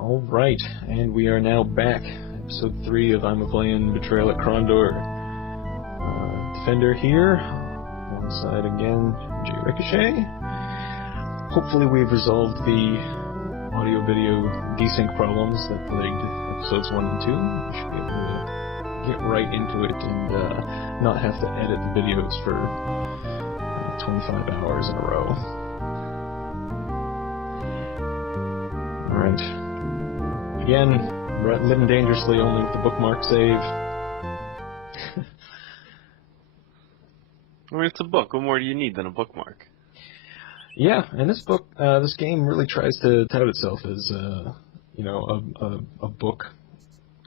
Alright, and we are now back. Episode 3 of I'm a Playin Betrayal at Krondor. Defender here, alongside again J Ricochet. Hopefully we've resolved the audio-video desync problems that plagued episodes 1 and 2. We should be able to get right into it and not have to edit the videos for 25 hours in a row. Alright. Again, living dangerously only with the bookmark save. Well, it's a book. What more do you need than a bookmark? Yeah, and this game really tries to tout itself as, a book,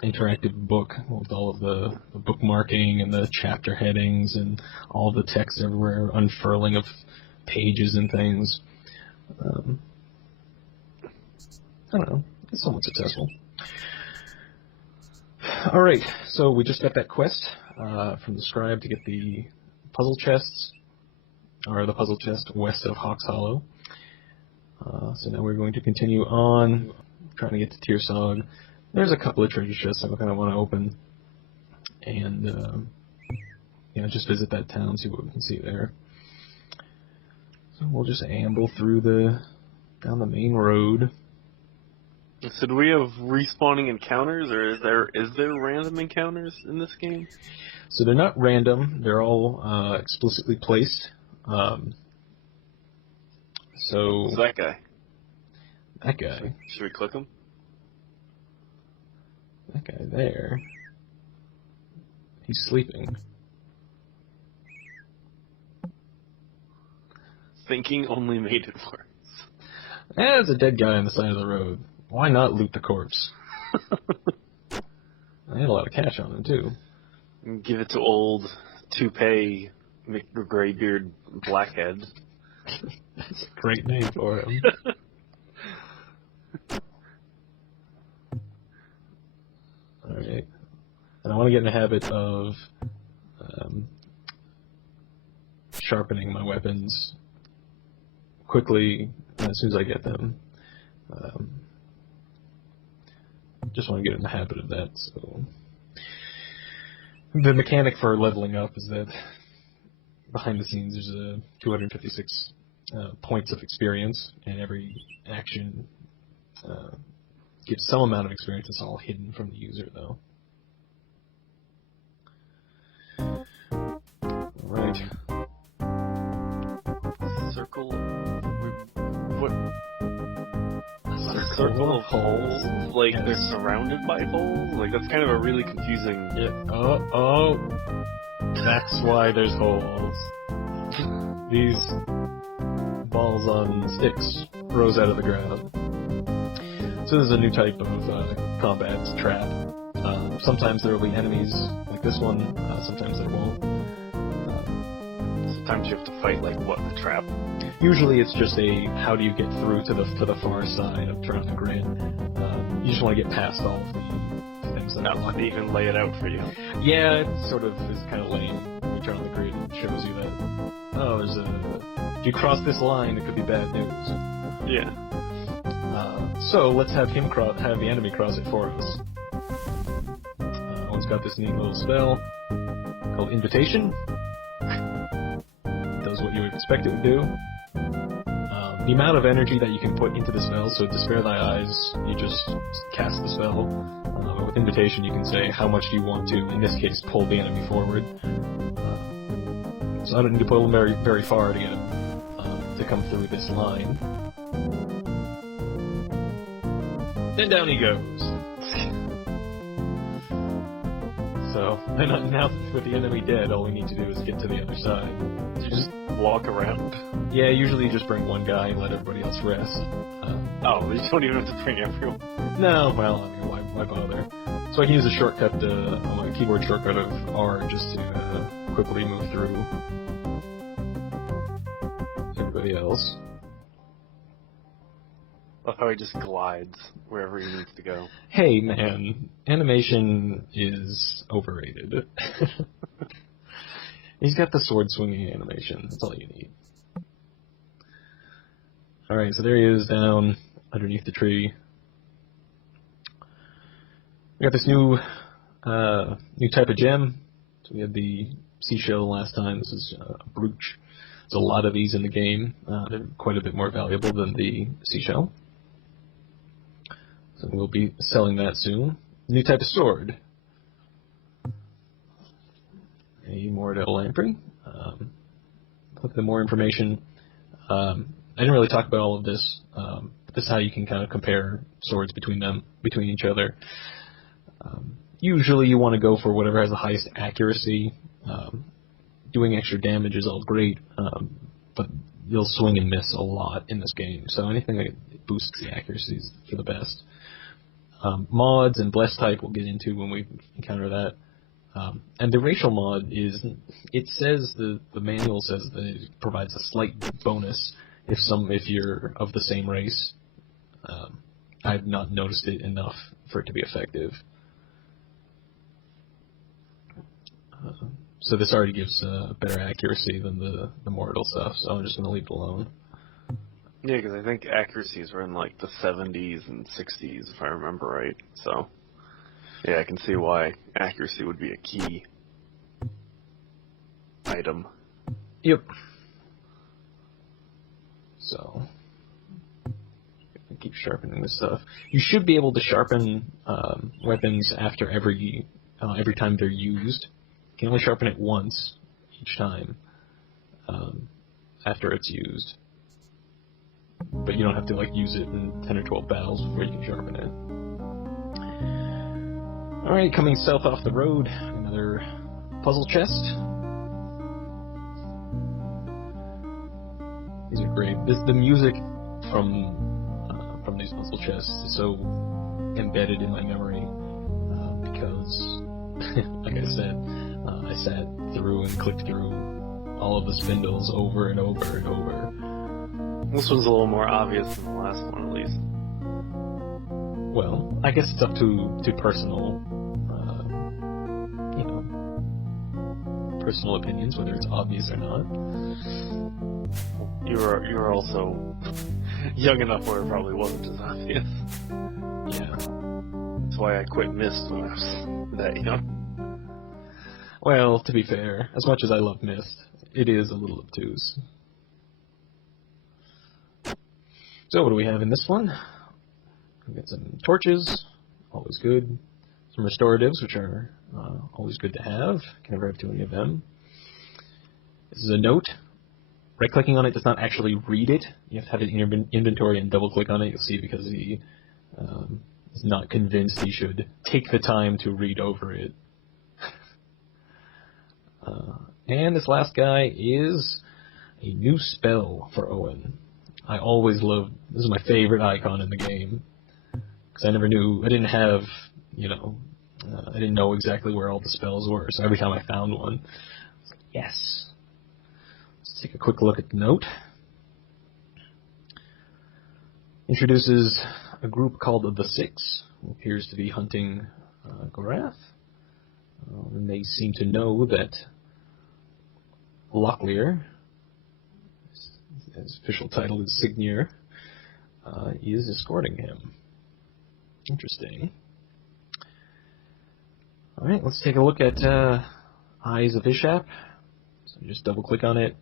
interactive book with all of the bookmarking and the chapter headings and all the text everywhere, unfurling of pages and things. I don't know. It's somewhat successful. Alright, so we just got that quest from the scribe to get the puzzle chests, or the puzzle chest west of Hawk's Hollow. So now we're going to continue on, trying to get to Tearsog. There's a couple of treasure chests I kind of want to open, and just visit that town, see what we can see there. So we'll just amble through down the main road. So do we have respawning encounters, or is there random encounters in this game? So they're not random, they're all explicitly placed. So that guy. That guy. Should we click him? That guy there. He's sleeping. Thinking only made it worse. There's a dead guy on the side of the road. Why not loot the corpse? I had a lot of cash on him, too. Give it to old toupee graybeard blackhead. That's a great name for him. Alright. And I want to get in the habit of sharpening my weapons quickly as soon as I get them. Just want to get in the habit of that. So the mechanic for leveling up is that behind the scenes there's 256 points of experience, and every action gives some amount of experience. It's all hidden from the user, though. Right. Circle. What? Circle of holes? Like, yes. They're surrounded by holes? Like, that's kind of a really confusing... Yeah. Oh. That's why there's holes. These balls on sticks rose out of the ground. So this is a new type of combat. It's a trap. Sometimes there will be enemies like this one. Sometimes there won't. Sometimes you have to fight, like, what, the trap? Usually it's just how do you get through to the far side of turn on the grid. You just want to get past all of the things that not they even lay it out for you. Yeah, it sort of is kind of lame when you turn on the grid and shows you that, if you cross this line, it could be bad news. Yeah. So let's have the enemy cross it for us. One's got this neat little spell called Invitation. It does what you would expect it would do. The amount of energy that you can put into the spell, so to spare thy eyes, you just cast the spell. With Invitation, you can say how much do you want to, in this case, pull the enemy forward. So I don't need to pull him very, very far to get him to come through this line. Then down he goes. So, now with the enemy dead, all we need to do is get to the other side. You just walk around? Yeah, usually you just bring one guy and let everybody else rest. You don't even have to bring everyone? No, well, I mean, why bother? So I can use a shortcut, a keyboard shortcut of R just to quickly move through everybody else. Love how he just glides wherever he needs to go. Hey, man, animation is overrated. He's got the sword swinging animation. That's all you need. Alright, so there he is down underneath the tree. We got this new type of gem. So we had the seashell last time. This is a brooch. There's a lot of these in the game. They're quite a bit more valuable than the seashell. So we'll be selling that soon. New type of sword. A Mortal Lamprey. Look at the more information. I didn't really talk about all of this, but this is how you can kind of compare swords between each other. Usually you want to go for whatever has the highest accuracy. Doing extra damage is all great, but you'll swing and miss a lot in this game. So anything that boosts the accuracy is for the best. Mods and bless type we'll get into when we encounter that. And the racial mod is, it says, the manual says that it provides a slight bonus if you're of the same race. I've not noticed it enough for it to be effective. So this already gives better accuracy than the mortal stuff, so I'm just going to leave it alone. Yeah, because I think accuracies were in like the 70s and 60s, if I remember right. So, yeah, I can see why accuracy would be a key item. Yep. So, keep sharpening this stuff. You should be able to sharpen weapons after every time they're used. You can only sharpen it once each time after it's used. But you don't have to use it in 10 or 12 battles before you can sharpen it. Alright, coming south off the road, another puzzle chest. These are great. The music from these puzzle chests is so embedded in my memory because, like I said, I sat through and clicked through all of the spindles over and over and over. This one's a little more obvious than the last one, at least. Well, I guess it's up to personal, personal opinions, whether it's obvious or not. You're also young enough where it probably wasn't as obvious. Yeah. That's why I quit Myst when I was that young. Well, to be fair, as much as I love Myst, it is a little obtuse. So what do we have in this one? We got some torches, always good. Some restoratives, which are always good to have. Can never have too many of them. This is a note. Right-clicking on it does not actually read it. You have to have it in your inventory and double-click on it. You'll see because he is not convinced he should take the time to read over it. And this last guy is a new spell for Owen. I always loved, this is my favorite icon in the game, because I didn't have, I didn't know exactly where all the spells were, so every time I found one, I was like, yes. Let's take a quick look at the note. Introduces a group called the Six, who appears to be hunting Gorath, and they seem to know that Locklear, his official title is Signier, is escorting him. Interesting. Alright, let's take a look at Eyes of Ishap. So just double click on it.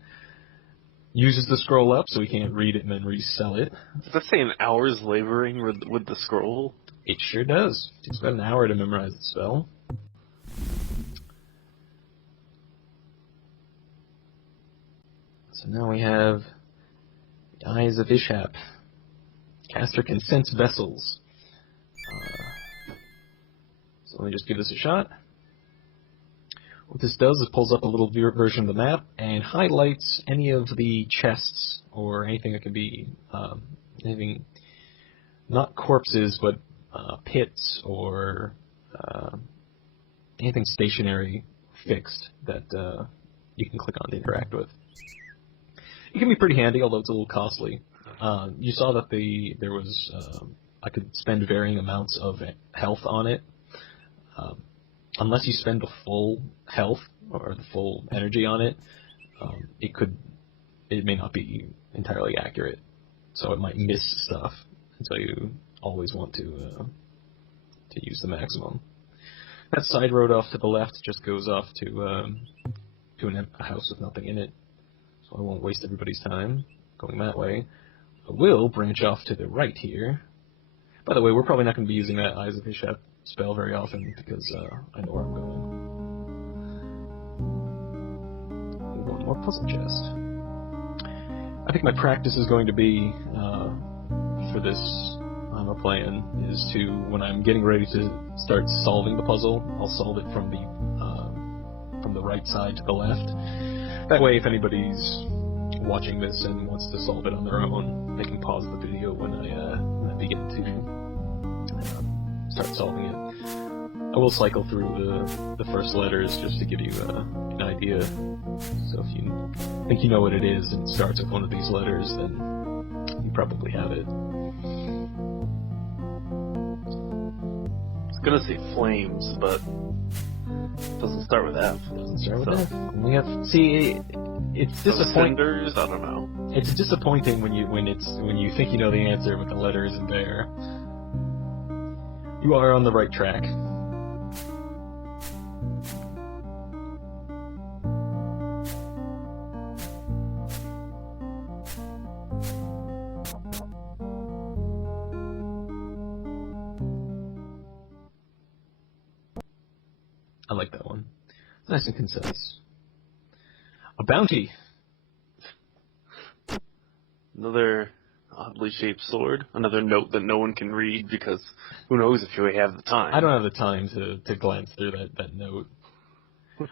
Uses the scroll up so we can't read it and then resell it. Does that say an hour's laboring with the scroll? It sure does. It takes about an hour to memorize the spell. So now we have the Eyes of Ishap. Caster can sense vessels. So let me just give this a shot. What this does is pulls up a little version of the map and highlights any of the chests or anything that can be anything, not corpses, but pits or anything stationary, fixed that you can click on to interact with. It can be pretty handy, although it's a little costly. You saw that there was I could spend varying amounts of health on it. Unless you spend the full health or the full energy on it, it may not be entirely accurate. so it might miss stuff, and so you always want to use the maximum. That side road off to the left just goes off to a house with nothing in it, so I won't waste everybody's time going that way. I will branch off to the right here. By the way, we're probably not going to be using that Eyes of Hishap spell very often because I know where I'm going. One more puzzle chest. I think my practice is going to be, for this Playin, is to, when I'm getting ready to start solving the puzzle, I'll solve it from the right side to the left. That way, if anybody's watching this and wants to solve it on their own, they can pause the video when I begin to start solving it. I will cycle through the first letters just to give you an idea. So if you think you know what it is and it starts with one of these letters, then you probably have it. I was gonna say flames, but it doesn't start with F. Doesn't start with F. We have it's disappointing. Cinders? I don't know. It's disappointing when you think you know the answer but the letter isn't there. You are on the right track. I like that one. It's nice and concise. A bounty. Another oddly shaped sword. Another note that no one can read because who knows if you have the time. I don't have the time to glance through that note.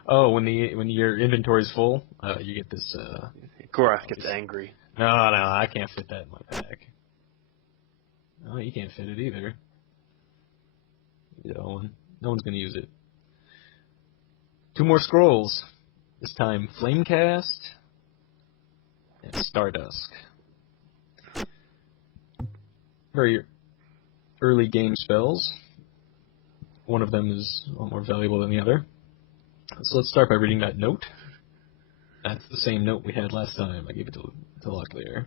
Oh, when your inventory's full, you get this. Gorath gets angry. No, I can't fit that in my pack. No, you can't fit it either. No one's gonna use it. 2 more scrolls. This time, Flamecast and Stardusk. Very early game spells. One of them is a lot more valuable than the other. So let's start by reading that note. That's the same note we had last time. I gave it to Locklear.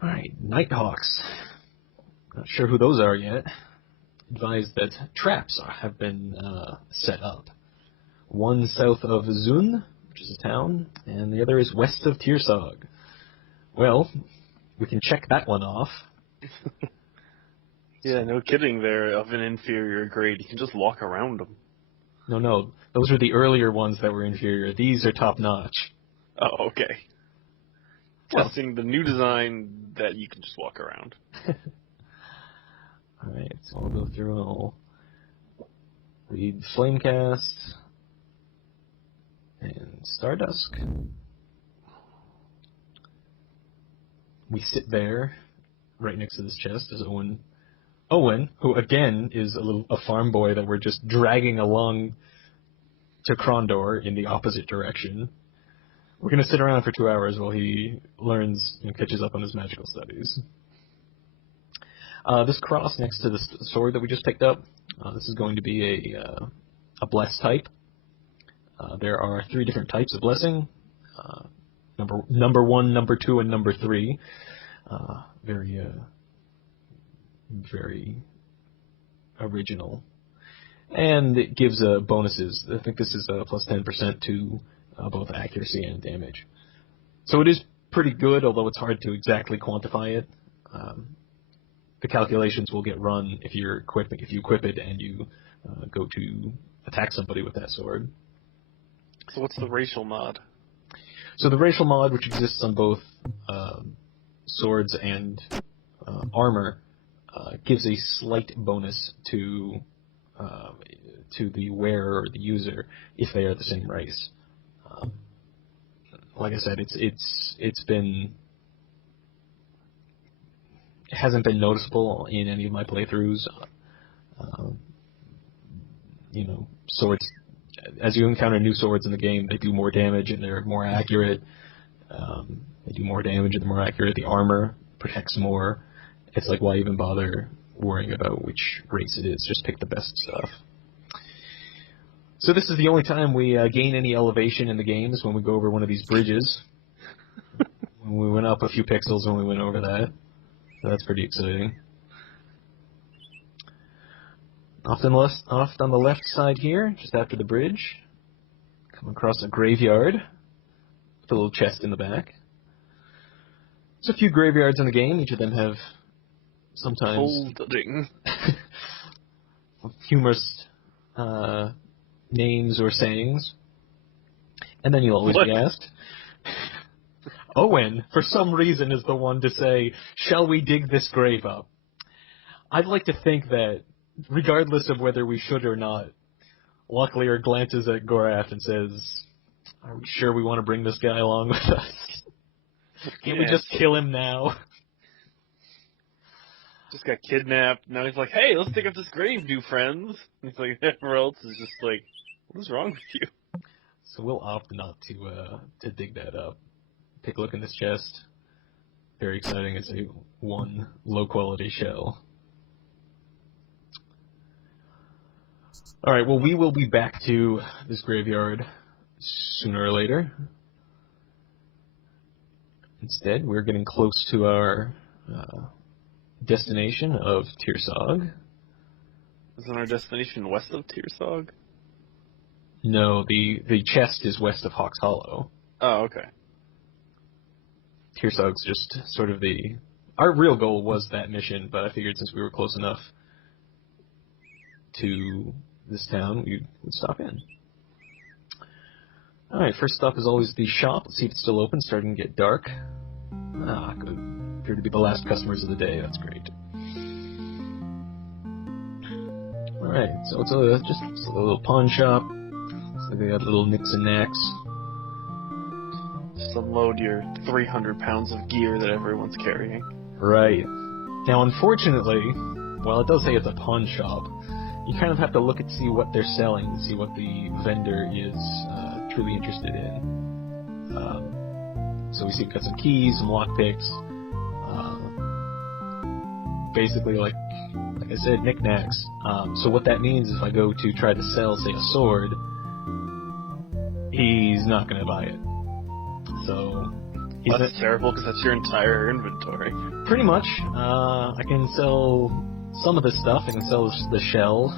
Alright, Nighthawks. Not sure who those are yet. Advised that traps have been set up. One south of Zun, which is a town, and the other is west of Tirsag. Well, we can check that one off. Yeah, no kidding. They're of an inferior grade. You can just walk around them. No. Those are the earlier ones that were inferior. These are top-notch. Oh, okay. Testing the new design that you can just walk around. Alright, so I'll go through and I'll read Flamecast and Stardusk. We sit there, right next to this chest, is Owen. Owen, who again is a farm boy that we're just dragging along to Krondor in the opposite direction. We're going to sit around for 2 hours while he learns and catches up on his magical studies. This cross next to the sword that we just picked up, this is going to be a bless type. There are 3 different types of blessing. Number 1, number 2, and number 3. Very original. And it gives bonuses. I think this is plus 10% to both accuracy and damage. So it is pretty good, although it's hard to exactly quantify it. The calculations will get run if you equip it and you go to attack somebody with that sword. So what's the racial mod? So the racial mod, which exists on both swords and armor, gives a slight bonus to the wearer or the user if they are the same race. Like I said, it hasn't been noticeable in any of my playthroughs. Swords, as you encounter new swords in the game, they do more damage and they're more accurate. They do more damage and they're more accurate. The armor protects more. It's like, why even bother worrying about which race it is? Just pick the best stuff. So this is the only time we gain any elevation in the game, is when we go over one of these bridges. We went up a few pixels when we went over that. So that's pretty exciting. Off on the left side here, just after the bridge, come across a graveyard with a little chest in the back. There's a few graveyards in the game. Each of them have sometimes humorous names or sayings. And then you'll always be asked. Owen, for some reason, is the one to say, "Shall we dig this grave up?" I'd like to think that, regardless of whether we should or not, Locklear glances at Gorath and says, "Are we sure we want to bring this guy along with us? Can't we just kill him now?" Just got kidnapped. Now he's like, "Hey, let's dig up this grave, new friends." And he's like, everyone else is just like, "What is wrong with you?" So we'll opt not to dig that up. Take a look in this chest. Very exciting. It's a one low-quality shell. All right, well, we will be back to this graveyard sooner or later. Instead, we're getting close to our destination of Tirsog. Isn't our destination west of Tirsog? No, the chest is west of Hawks Hollow. Oh, okay. Tirsog's just sort of the... Our real goal was that mission, but I figured since we were close enough to this town, we would stop in. Alright, first stop is always the shop. Let's see if it's still open. Starting to get dark. Ah, good. Appear to be the last customers of the day. That's great. Alright, so it's a little pawn shop. Looks like they got little nicks and knacks. Just unload your 300 pounds of gear that everyone's carrying. Right. Now, unfortunately, while it does say it's a pawn shop, you kind of have to look and see what they're selling to see what the vendor is truly interested in. So we see we've got some keys, some lockpicks, basically like I said, knickknacks. So what that means is if I go to try to sell, say, a sword, he's not going to buy it. So that's terrible because that's your entire inventory. Pretty much. I can sell some of this stuff. I can sell the shell.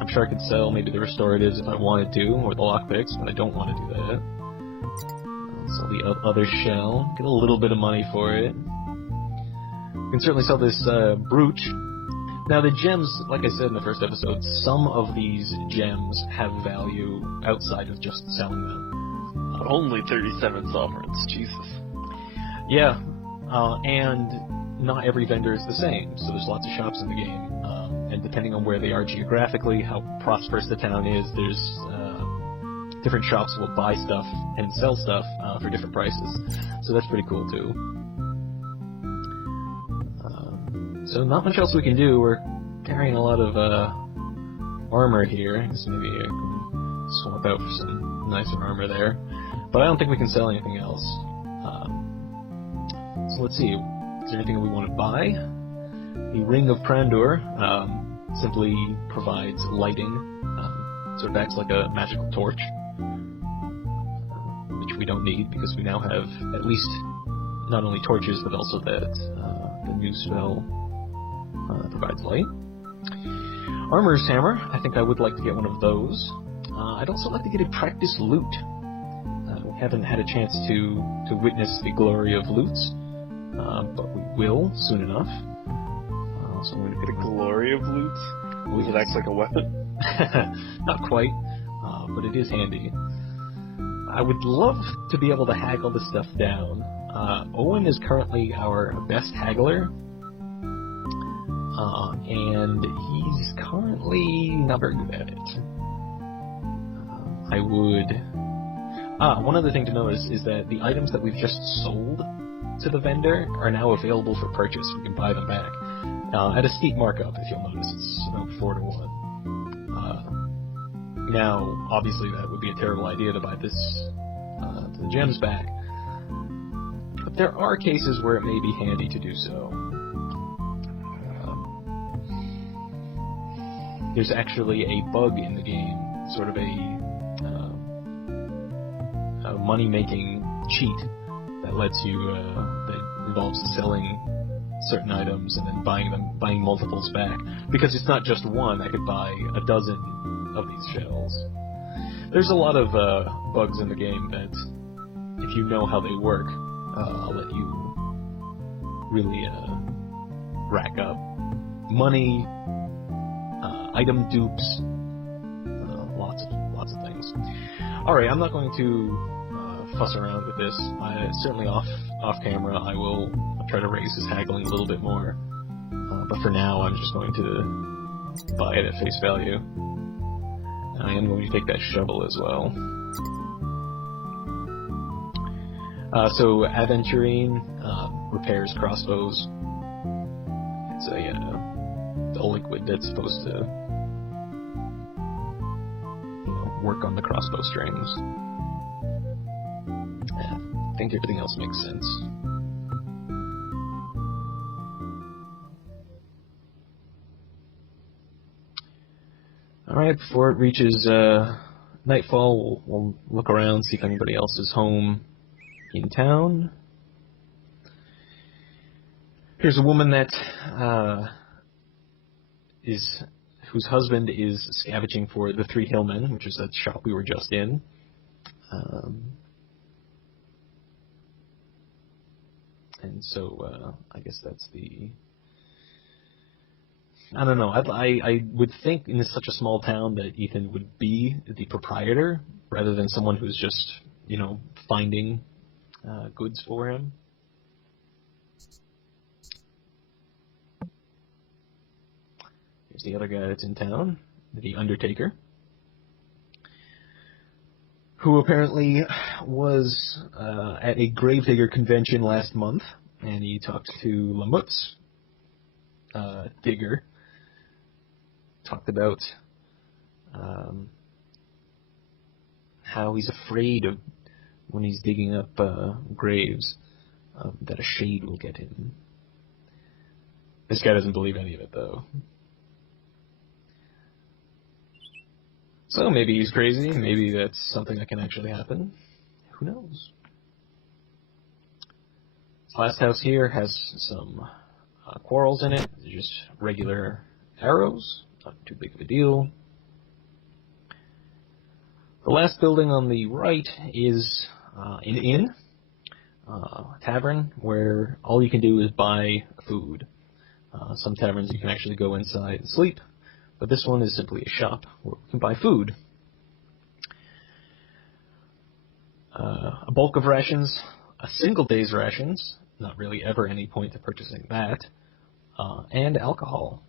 I'm sure I could sell maybe the restoratives if I wanted to, or the lockpicks, but I don't want to do that. I'll sell the other shell. Get a little bit of money for it. You can certainly sell this brooch. Now, the gems, like I said in the first episode, some of these gems have value outside of just selling them. Only 37 sovereigns, Jesus. Yeah, and not every vendor is the same, so there's lots of shops in the game. And depending on where they are geographically, how prosperous the town is, there's different shops will buy stuff and sell stuff for different prices. So that's pretty cool, too. So not much else we can do. We're carrying a lot of armor here. I guess maybe I can swap out for some nicer armor there. But I don't think we can sell anything else. So let's see. Is there anything we want to buy? The Ring of Krondor simply provides lighting. Sort of acts like a magical torch, which we don't need because we now have at least not only torches but also that the new spell provides light. Armorer's Hammer. I think I would like to get one of those. I'd also like to get a practice loot. We haven't had a chance to witness the glory of loots, but we will soon enough. So I'm going to get the glory of loot? Does it act like a weapon? Not quite, but it is handy. I would love to be able to haggle this stuff down. Owen is currently our best haggler, and he's currently not very good at it. I would... one other thing to notice is that the items that we've just sold to the vendor are now available for purchase. We can buy them back. At a steep markup, if you'll notice. It's about 4 to 1. Now, obviously that would be a terrible idea to buy this to the gems back. But there are cases where it may be handy to do so. There's actually a bug in the game, sort of a money-making cheat that lets you that involves selling certain items and then buying multiples back, because it's not just one. I could buy a dozen of these shells. There's a lot of bugs in the game that, if you know how they work, I'll let you really rack up money, item dupes, lots of things. All right, I'm not going to fuss around with this. Certainly off camera, I will try to raise his haggling a little bit more. But for now, I'm just going to buy it at face value. And I am going to take that shovel as well. So Aventurine repairs crossbows. It's a liquid that's supposed to, work on the crossbow strings. I think everything else makes sense. Alright, before it reaches nightfall, we'll look around, see if anybody else is home in town. Here's a woman that whose husband is scavenging for the Three Hillmen, which is that shop we were just in. And so I guess that's the... I don't know. I would think in such a small town that Ethan would be the proprietor rather than someone who's just, finding goods for him. Here's the other guy that's in town, the Undertaker, who apparently was at a Gravedigger convention last month, and he talked to Lamut's digger. Talked about how he's afraid of when he's digging up graves that a shade will get him. This guy doesn't believe any of it, though. So maybe he's crazy. Maybe that's something that can actually happen. Who knows? This last house here has some quarrels in it. They're just regular arrows. Not too big of a deal. The last building on the right is an inn, a tavern, where all you can do is buy food. Some taverns you can actually go inside and sleep, but this one is simply a shop where you can buy food. A bulk of rations, a single day's rations, not really ever any point to purchasing that, and alcohol.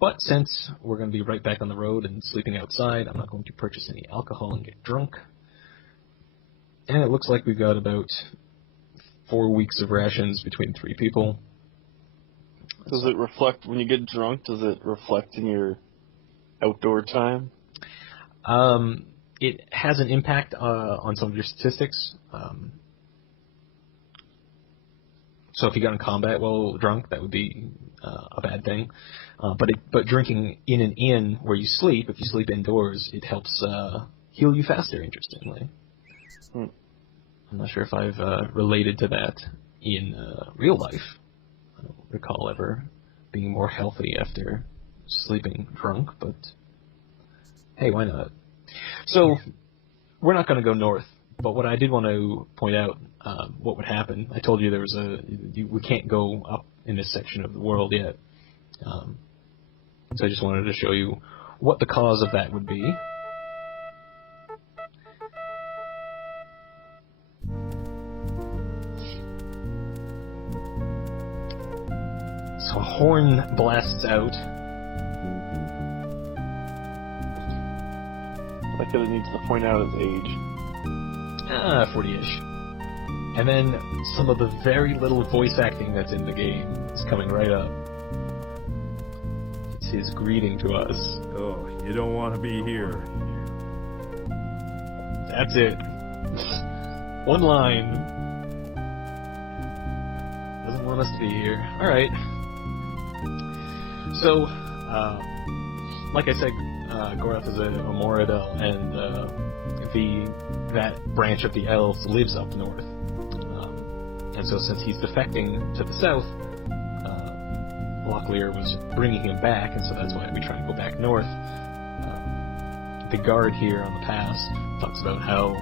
But since we're going to be right back on the road and sleeping outside, I'm not going to purchase any alcohol and get drunk. And it looks like we've got about 4 weeks of rations between 3 people. Does it reflect, when you get drunk, does it reflect in your outdoor time? It has an impact on some of your statistics. So if you got in combat while drunk, that would be a bad thing. But drinking in an inn where you sleep, if you sleep indoors, it helps heal you faster, interestingly. I'm not sure if I've related to that in real life. I don't recall ever being more healthy after sleeping drunk, but hey, why not? So we're not going to go north, but what I did want to point out, what would happen. I told you there was we can't go up in this section of the world yet. So I just wanted to show you what the cause of that would be. So a horn blasts out. I could have needed to point out his age. 40-ish. And then some of the very little voice acting that's in the game is coming right up. It's his greeting to us. Oh, you don't want to be here. That's it. One line. Doesn't want us to be here. Alright. So, like I said, Gorath is a Moradel, and that branch of the elves lives up north. And so since he's defecting to the south, Locklear was bringing him back, and so that's why we try and go back north. The guard here on the pass talks about how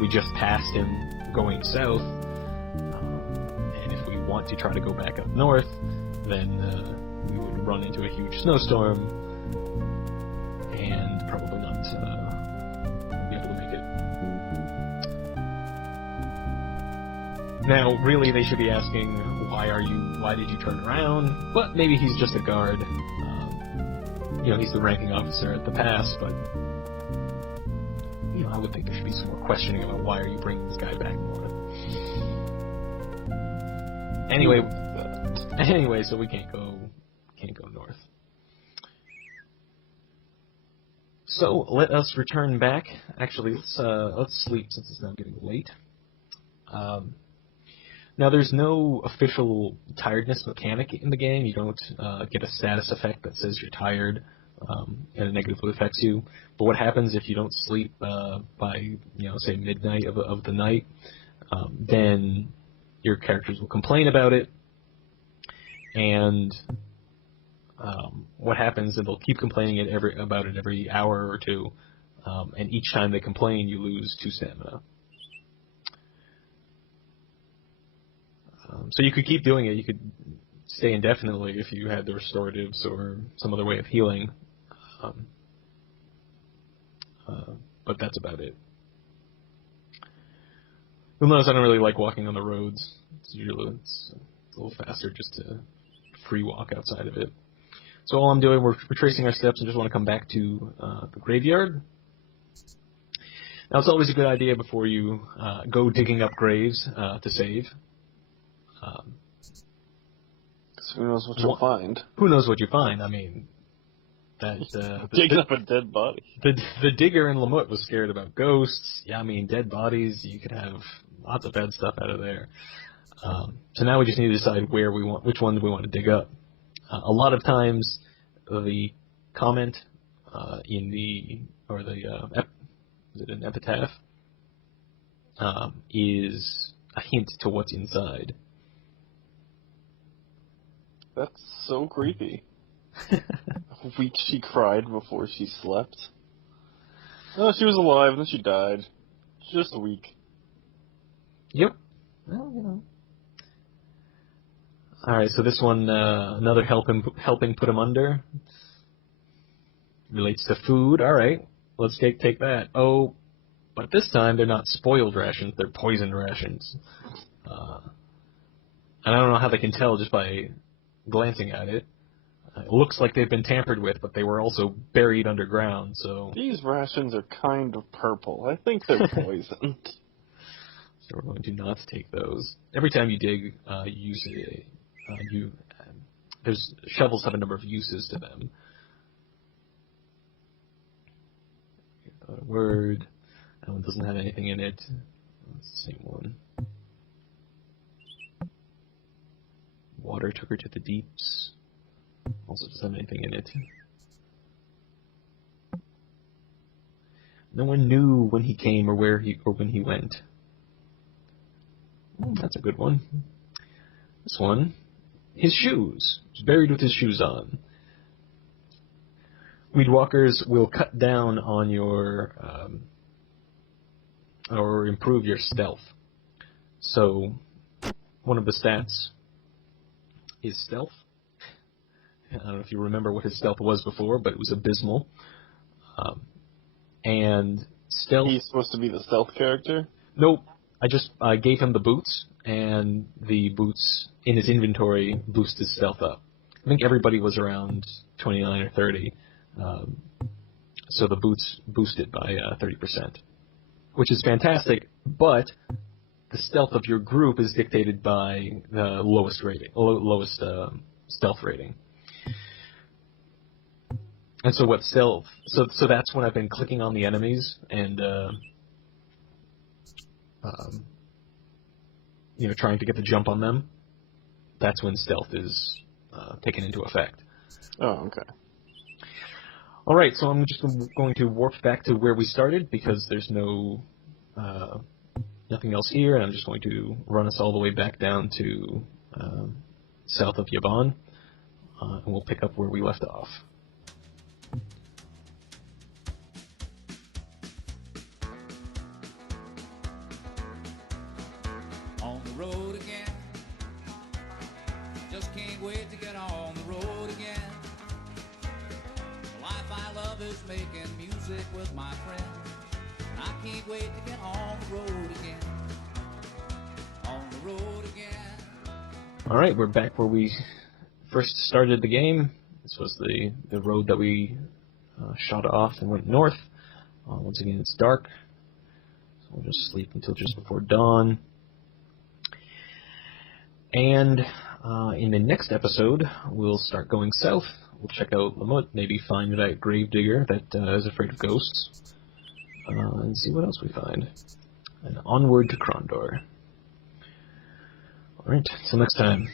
we just passed him going south, and if we want to try to go back up north, then we would run into a huge snowstorm and probably not be able to make it. Now, really, they should be asking, why did you turn around? But maybe he's just a guard. He's the ranking officer at the pass, but I would think there should be some more questioning about why are you bringing this guy back north. Anyway, so we can't go north. So let us return back. Actually, let's sleep since it's now getting late. Now, there's no official tiredness mechanic in the game. You don't get a status effect that says you're tired, and it negatively affects you. But what happens if you don't sleep by, say midnight of the night? Then your characters will complain about it, and what happens is they'll keep complaining about it every hour or two, and each time they complain, you lose 2 stamina. So you could keep doing it. You could stay indefinitely if you had the restoratives or some other way of healing. But that's about it. You'll notice I don't really like walking on the roads. It's a little faster just to free walk outside of it. So all I'm doing, we're retracing our steps and just want to come back to the graveyard. Now, it's always a good idea before you go digging up graves to save. So who knows what you'll find? Who knows what you find? I mean, digging up a dead body. The digger in Lamut was scared about ghosts. Yeah, I mean, dead bodies. You could have lots of bad stuff out of there. So now we just need to decide which ones we want to dig up. A lot of times, the comment is it an epitaph? Is a hint to what's inside. That's so creepy. A week she cried before she slept. No, she was alive, then she died. Just a week. Yep. Well, Alright, so this one, another helping put him under. Relates to food. Alright, let's take that. Oh, but this time they're not spoiled rations, they're poisoned rations. And I don't know how they can tell just by glancing at it. It looks like they've been tampered with, but they were also buried underground, so... These rations are kind of purple. I think they're poisoned. So we're going to not take those. Every time you dig, you use there's shovels have a number of uses to them. A word. That one doesn't have anything in it. That's the same one. Water took her to the deeps. Also doesn't have anything in it. No one knew when he came or when he went. That's a good one. This one. His shoes. He's buried with his shoes on. Weedwalkers will cut down on your or improve your stealth. So one of the stats is stealth. I don't know if you remember what his stealth was before, but it was abysmal. And stealth... He's supposed to be the stealth character? Nope. I gave him the boots, and the boots in his inventory boost his stealth up. I think everybody was around 29 or 30. So the boots boosted by 30%, which is fantastic, but the stealth of your group is dictated by the lowest stealth rating. And so what stealth... So that's when I've been clicking on the enemies and, trying to get the jump on them. That's when stealth is taken into effect. Oh, okay. Alright, so I'm just going to warp back to where we started because there's nothing else here, and I'm just going to run us all the way back down to south of Yavon, and we'll pick up where we left off. On the road again. Just can't wait to get on the road again. The life I love is making music with my friends. And I can't wait to get on the road again. On the road again. Alright, we're back where we first started the game. This was the road that we shot off and went north. Once again, it's dark, so we'll just sleep until just before dawn. And in the next episode, we'll start going south. We'll check out Lamut, maybe find that Gravedigger that is afraid of ghosts, and see what else we find. And onward to Krondor. Alright, till next time.